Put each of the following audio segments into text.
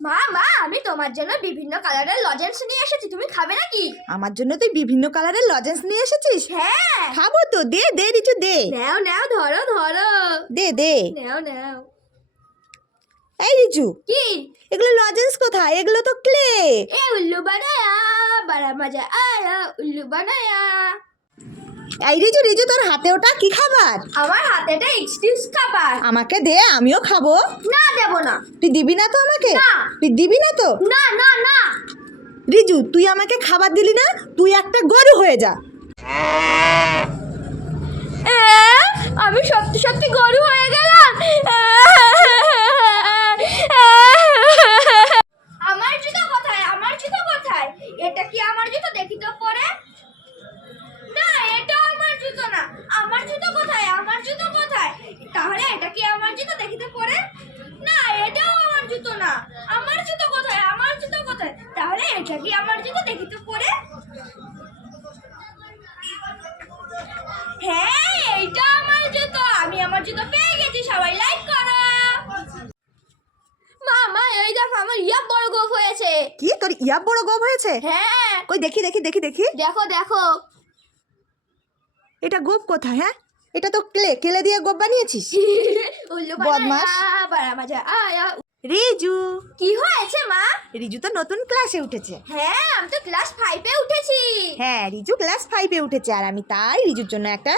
মা মা আমি তোমার জন্য বিভিন্ন কালারের লজেন্স নিয়ে এসেছি তুমি খাবে নাকি? আমার জন্য তুই বিভিন্ন কালারের লজেন্স নিয়ে এসেছিস? হ্যাঁ। খাব তো দে দে রিচু দে। নাও নাও ধরো ধরো। দে দে। নাও নাও। এই রিচু কি? এগুলো লজেন্স কোথায়? এগুলো তো ক্লে এ উল্লু বানায়া বড়া মজা আয়া উল্লু বানায়া। এই রিচু রিচু তোর হাতে ওটা কি খাবার? আমার হাতে একটা এক্সকিউজ খাবার। আমাকে দে আমিও খাব। না দেব না। তুই দিবি না তো আমাকে? না। তুই দিবি না তো? না না না। রিজু তুই আমাকে খাবার দিলি না? তুই একটা গরু হয়ে যা। আমি সত্যি সত্যি গরু হয়ে গেলাম আমার জুতো কোথায় আমার জুতো কোথায় এটা কি আমার জুতো দেখি তো পরে না এটা আমার জুতো না আমার জুতো কোথায় আমার জুতো কোথায় তাহলে এটা কি আমার জুতো দেখি তো পরে না এটাও আমার জুতো না আমার জুতো কোথায়? আমার জুতো কোথায়? তাহলে এটা কি আমার জুতো? দেখি তো পরে। হ্যাঁ এইটা আমার জুতো। আমি আমার জুতো পেয়ে গেছি সবাই লাইক করো। মা মা এই দেখো আমার ইয়া বড় গোফ হয়েছে। কি? তোর ইয়া বড় হয়েছে? হ্যাঁ। কই দেখি দেখি দেখি দেখি। দেখো দেখো। এটা গোপ কোথায় হ্যাঁ? এটা তো ক্লে ক্লে দিয়ে গোপ বানিয়েছিস? উল্লু রিজু। কি হয়েছে মা? রিজু তো নতুন ক্লাসে উঠেছে। হ্যাঁ আমি তো ক্লাস ফাইভে উঠেছি। হ্যাঁ রিজু ক্লাস ফাইভে উঠেছে আর আমি তাই রিজুর জন্য একটা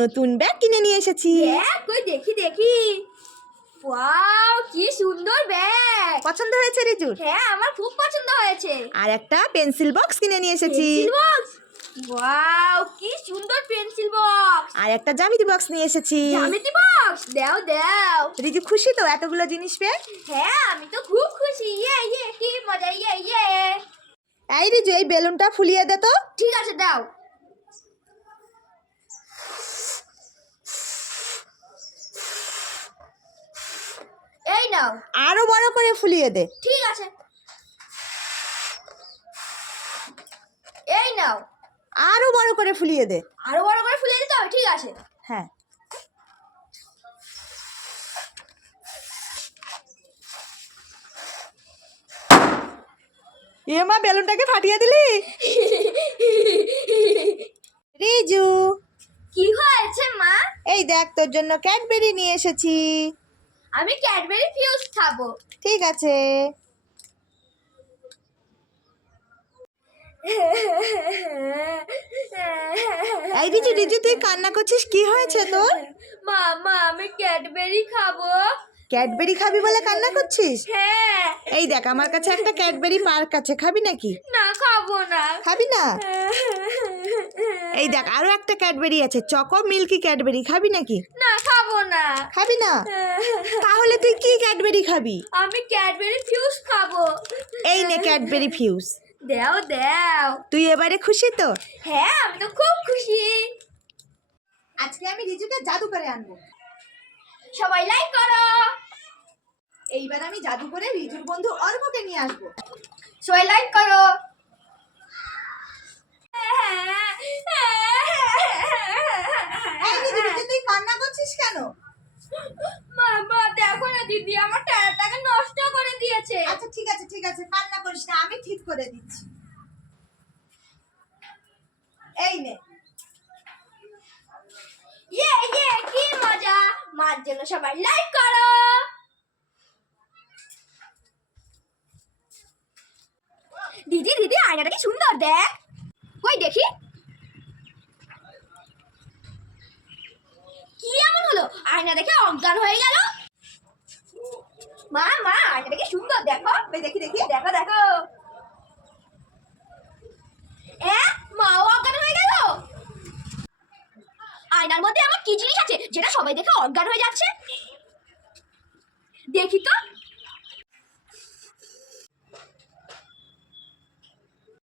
নতুন ব্যাগ কিনে নিয়ে এসেছি। হ্যাঁ কই দেখি দেখি। ওয়াও কি সুন্দর ব্যাগ পছন্দ হয়েছে রিজুর? হ্যাঁ আমার খুব পছন্দ হয়েছে। আর একটা পেন্সিল বক্স কিনে নিয়ে এসেছি। পেন্সিল বক্স ওয়াও কি সুন্দর পেন্সিল বক্স আর একটা জ্যামিতি বক্স নিয়ে এসেছি। জ্যামিতি বক্স দাও দাও রিজু খুশি তো এতগুলো জিনিস পেয়ে? হ্যাঁ আমি তো খুব খুশি। ইয়ে ইয়ে কি মজা ইয়ে ইয়ে। এই রিজু এই বেলুনটা ফুলিয়ে দে তো। ঠিক আছে দাও। এই নাও। আরও বড় করে ফুলিয়ে দে। ঠিক আছে। এই নাও। আরও বড় করে ফুলিয়ে দে। আরও বড় করে ফুলিয়ে দিতে হবে ঠিক আছে। হ্যাঁ। এ মা বেলুনটাকে ফাটিয়ে দিলি? রিজু। কি হয়েছে মা? এই দেখ তোর জন্য ক্যাডবেরি নিয়ে এসেছি। আমি ক্যাডবেরি ফিউজ খাব। ঠিক আছে। এই রিজু রিজু তুই কান্না করছিস? কি হয়েছে তোর? মা মা আমি ক্যাডবেরি খাব। ক্যাডবেরি খাবি বলে কান্না করছিস? হ্যাঁ। এই দেখ আমার কাছে একটা ক্যাডবেরি পার্ক আছে খাবি নাকি? না খাব না। খাবি না? এই দেখ আরও একটা ক্যাডবেরি আছে চকো মিল্কি ক্যাডবেরি খাবি নাকি? না খাব না। খাবি না? তাহলে তুই কি ক্যাডবেরি খাবি? আমি ক্যাডবেরি ফিউজ খাব। এই নে ক্যাডবেরি ফিউজ। দাও দাও। তুই এবারে খুশি তো? হ্যাঁ আমি তো খুব খুশি। আজকে আমি রিজুকে জাদু করে আনব। সবাই লাইক করো। এইবার আমি জাদু করে রিজুর বন্ধু অর্ককে নিয়ে আসব। সবাই লাইক করো। তুই কান্না করছিস কেন? মামা দেখো না দিদি আমার টায়ারটাকে নষ্ট করে দিয়েছে। আচ্ছা ঠিক আছে ঠিক আছে কান্না করিস না আমি ঠিক করে দিচ্ছি। এই নে মার জন্য সবাই লাইক করো। দিদি দিদি, আয়নাটা কি সুন্দর দেখ। কই দেখি? কি এমন হলো? আয়না দেখে অজ্ঞান হয়ে গেল। মা মা, আয়নাটা কি সুন্দর দেখো। দেখি দেখি, দেখো দেখো এ মাও অজ্ঞান হয়ে গেল আয়নার মধ্যে এমন কি জিনিস আছে যেটা সবাই দেখে অজ্ঞান হয়ে যাচ্ছে। দেখি তো।